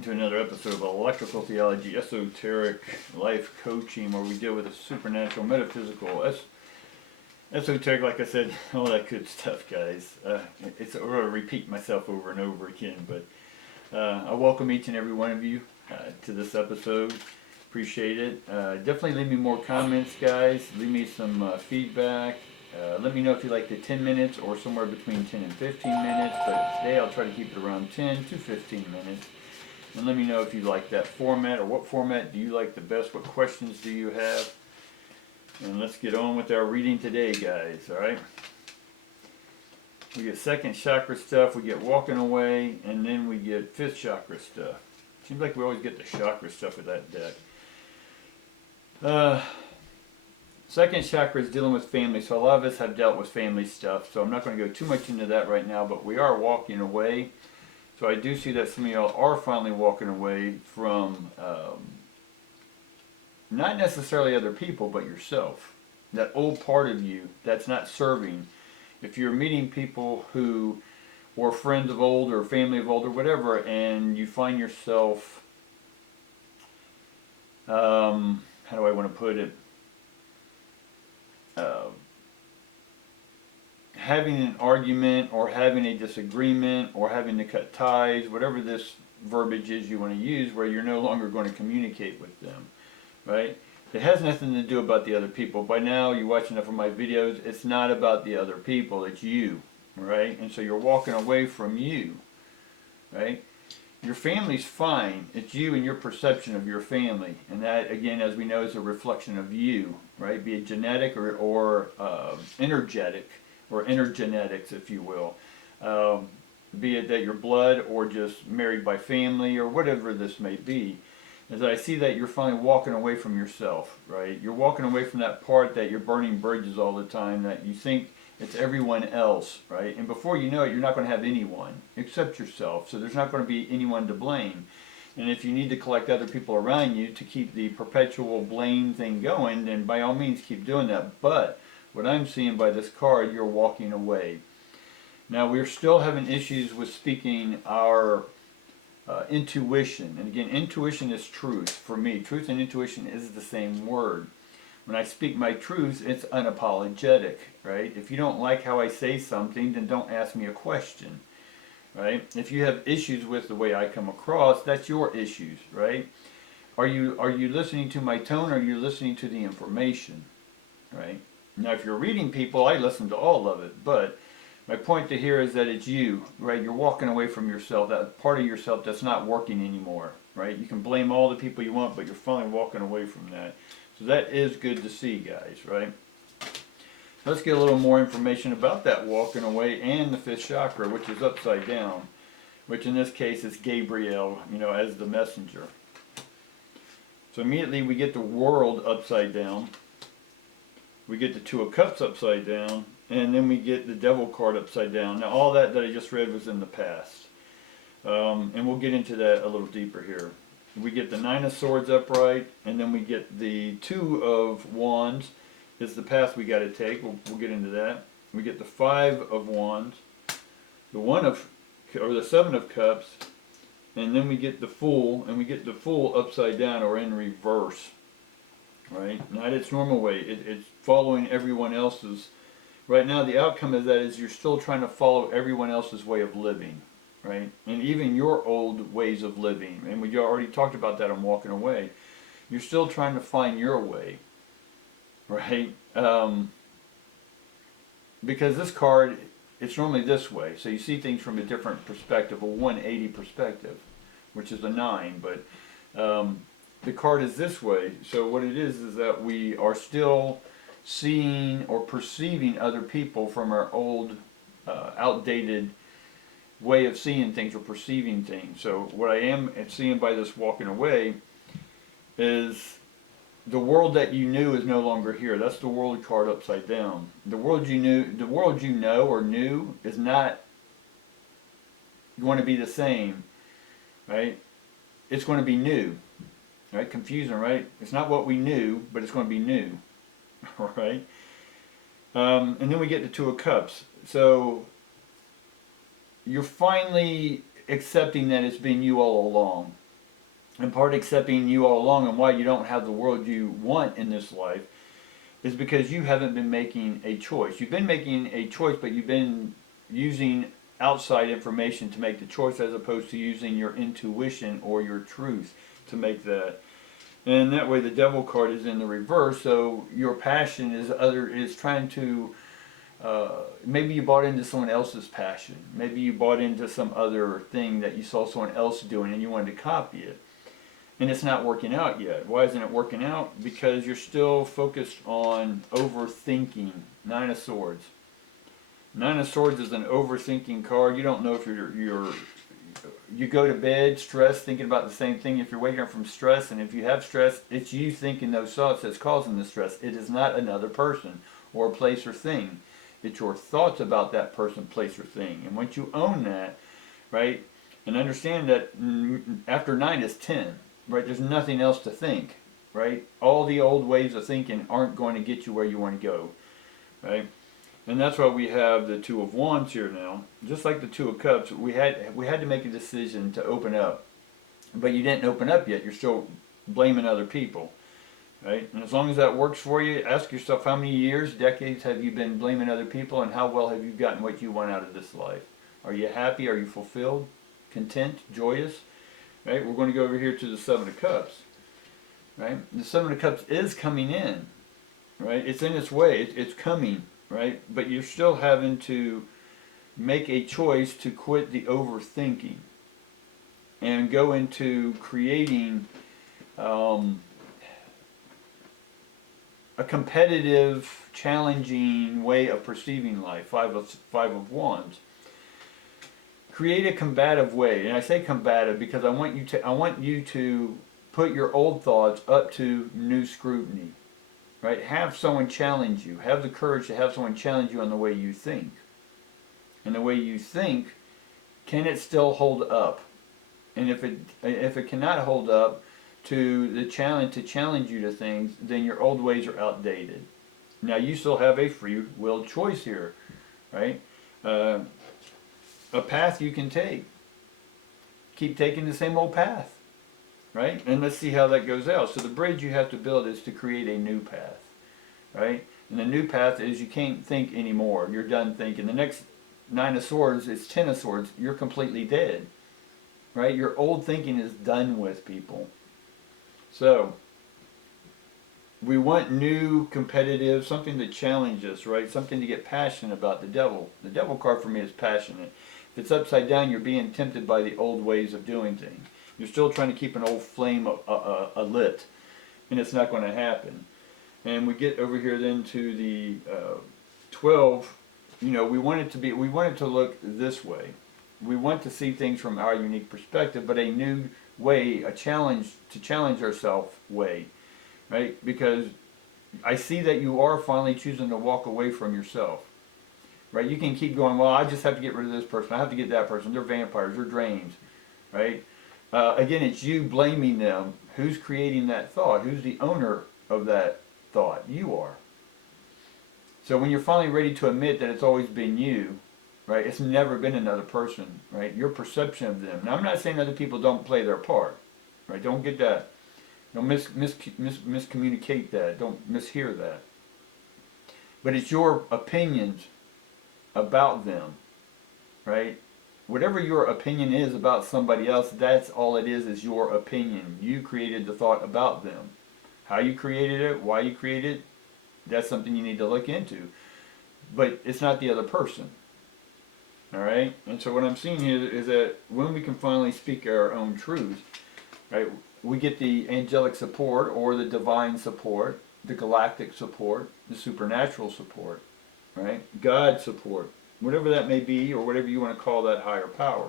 welcome to another episode of Electrical Theology, Esoteric Life Coaching, where we deal with the supernatural, metaphysical, esoteric, like I said, all that good stuff, guys. It's I'm going to repeat myself over and over again, but I welcome each and every one of you to this episode. Appreciate it. Definitely leave me more comments, guys. Leave me some feedback. Let me know if you like the 10 minutes or somewhere between 10 and 15 minutes, but today I'll try to keep it around 10 to 15 minutes. And let me know if you like that format, or what format do you like the best, what questions do you have. And let's get on with our reading today, guys, alright? We get second chakra stuff, we get walking away, and then we get fifth chakra stuff. Seems like we always get the chakra stuff with that deck. Second chakra is dealing with family, so a lot of us have dealt with family stuff, so I'm not going to go too much into that right now, but we are walking away. So I do see that some of y'all are finally walking away from not necessarily other people, but yourself. That old part of you that's not serving. If you're meeting people who were friends of old or family of old or whatever, and you find yourself, how do I want to put it? Having an argument or having a disagreement or having to cut ties, whatever this verbiage is you want to use, where you're no longer going to communicate with them, right? It has nothing to do about the other people. By now, you watch enough of my videos, it's not about the other people, it's you, right? And so you're walking away from you, right? Your family's fine. It's you and your perception of your family. And that, again, as we know, is a reflection of you, right? Be it genetic or energetic, or intergenetics, if you will. Be it that you're blood or just married by family or whatever this may be. As I see that you're finally walking away from yourself, right? You're walking away from that part that you're burning bridges all the time, that you think it's everyone else, right? And before you know it, you're not going to have anyone except yourself. So there's not going to be anyone to blame. And if you need to collect other people around you to keep the perpetual blame thing going, then by all means keep doing that. But what I'm seeing by this card, you're walking away. Now we're still having issues with speaking our intuition. And again, intuition is truth for me. Truth and intuition is the same word. When I speak my truth, it's unapologetic, right? If you don't like how I say something, then don't ask me a question, right? If you have issues with the way I come across, that's your issues, right? Are you listening to my tone, or are you listening to the information, right? Now, if you're reading people, I listen to all of it, but my point to here is that it's you, right? You're walking away from yourself, that part of yourself that's not working anymore, right? You can blame all the people you want, but you're finally walking away from that. So that is good to see, guys, right? Let's get a little more information about that walking away and the fifth chakra, which is upside down, which in this case is Gabriel, as the messenger. So immediately we get the world upside down. We get the Two of Cups upside down, and then we get the Devil card upside down. Now all that I just read was in the past. And we'll get into that a little deeper here. We get the Nine of Swords upright, and then we get the Two of Wands is the path we got to take. We'll get into that. We get the Five of Wands, the Seven of Cups, and then we get the Fool, and we get the Fool upside down or in reverse. Right? Not its normal way. It's following everyone else's. Right now, the outcome of that is you're still trying to follow everyone else's way of living, right? And even your old ways of living. And we already talked about that on walking away. You're still trying to find your way, right? Because this card, it's normally this way. So you see things from a different perspective, a 180 perspective, which is a 9. But the card is this way. So what it is that we are still seeing or perceiving other people from our old, outdated way of seeing things or perceiving things. So what I am seeing by this walking away is the world that you knew is no longer here. That's the world card upside down. The world you know or knew is not going to be the same, right? It's going to be new. Right? Confusing, right? It's not what we knew, but it's going to be new. Right? And then we get the Two of Cups. So you're finally accepting that it's been you all along. and part accepting you all along and why you don't have the world you want in this life is because you haven't been making a choice. You've been making a choice, but you've been using outside information to make the choice as opposed to using your intuition or your truth to make that. And that way the devil card is in the reverse, so your passion is trying to, maybe you bought into someone else's passion. Maybe you bought into some other thing that you saw someone else doing and you wanted to copy it. And it's not working out yet. Why isn't it working out? Because you're still focused on overthinking. Nine of Swords. Nine of Swords is an overthinking card. You don't know if you go to bed stressed, thinking about the same thing. If you're waking up from stress, and if you have stress, it's you thinking those thoughts that's causing the stress. It is not another person or a place or thing. It's your thoughts about that person, place, or thing. And once you own that, right, and understand that after 9 is 10. Right, there's nothing else to think, right? All the old ways of thinking aren't going to get you where you want to go, right? And that's why we have the Two of Wands here now. Just like the Two of Cups, we had to make a decision to open up, but you didn't open up yet. You're still blaming other people, right? And as long as that works for you, ask yourself how many years, decades have you been blaming other people, and how well have you gotten what you want out of this life? Are you happy? Are you fulfilled? Content? Joyous? Right, we're going to go over here to the Seven of Cups. Right, the Seven of Cups is coming in. Right, it's in its way. It's coming. Right, but you're still having to make a choice to quit the overthinking and go into creating a competitive, challenging way of perceiving life. Five of Wands. Create a combative way, and I say combative because I want you to put your old thoughts up to new scrutiny, right? Have someone challenge you. Have the courage to have someone challenge you on the way you think. And the way you think, can it still hold up? And if it cannot hold up to the challenge you to things, then your old ways are outdated. Now you still have a free will choice here, right? A path you can take. Keep taking the same old path, right? And let's see how that goes out. So the bridge you have to build is to create a new path, right? And the new path is you can't think anymore. You're done thinking. The next Nine of Swords is 10 of Swords. You're completely dead, right? Your old thinking is done with, people. So we want new, competitive, something to challenge us, right? Something to get passionate about. The devil card for me is passionate. If it's upside down, you're being tempted by the old ways of doing things. You're still trying to keep an old flame lit, and it's not going to happen. And we get over here then to the 12. You know, we want it to look this way. We want to see things from our unique perspective, but a new way, a challenge to challenge ourselves way, right? Because I see that you are finally choosing to walk away from yourself. Right? You can keep going, well, I just have to get rid of this person. I have to get that person. They're vampires. They're drains. Right? Again, it's you blaming them. Who's creating that thought? Who's the owner of that thought? You are. So when you're finally ready to admit that it's always been you, right? It's never been another person, right? Your perception of them. Now, I'm not saying other people don't play their part, right? Don't get that. Don't miscommunicate that. Don't mishear that. But it's your opinions about them, right? Whatever your opinion is about somebody else, that's all it is your opinion. You created the thought about them. How you created it, why you created it, that's something you need to look into. But it's not the other person. All right? And so what I'm seeing here is that when we can finally speak our own truth, right, we get the angelic support or the divine support, the galactic support, the supernatural support. Right? God support, whatever that may be, or whatever you want to call that higher power,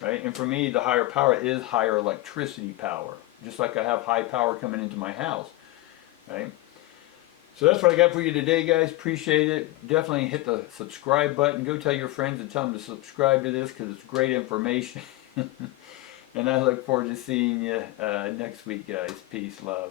right? And for me, the higher power is higher electricity power, just like I have high power coming into my house, right? So that's what I got for you today, guys. Appreciate it. Definitely hit the subscribe button. Go tell your friends and tell them to subscribe to this because it's great information. And I look forward to seeing you next week, guys. Peace, love.